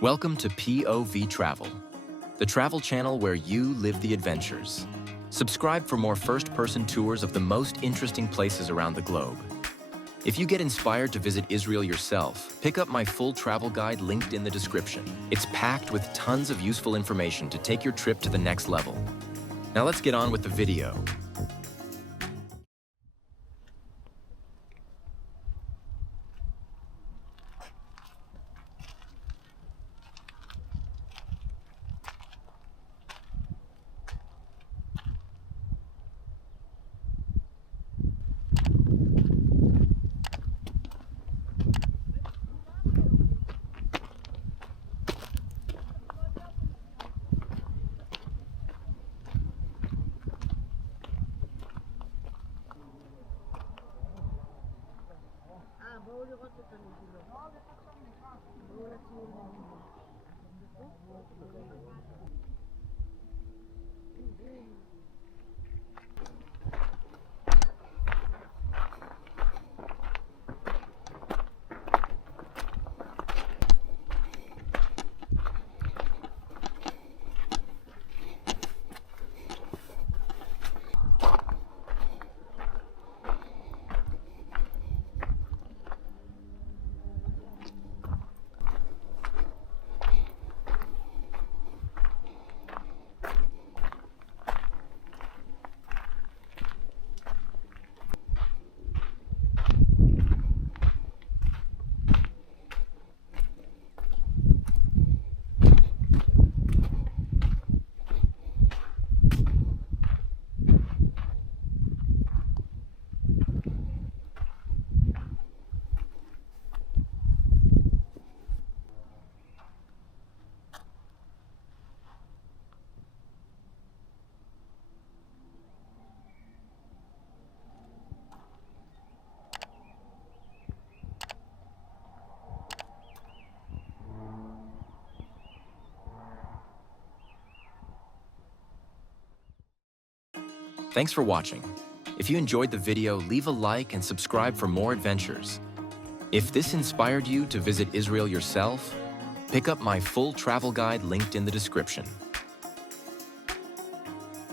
Welcome to POV Travel, the travel channel where you live the adventures. Subscribe for more first-person tours of the most interesting places around the globe. If you get inspired to visit Israel yourself, pick up my full travel guide linked in the description. It's packed with tons of useful information to take your trip to the next level. Now let's get on with the video. בואו לראות את הנזילות. בואו לציון. Thanks for watching. If you enjoyed the video, leave a like and subscribe for more adventures. If this inspired you to visit Israel yourself, pick up my full travel guide linked in the description.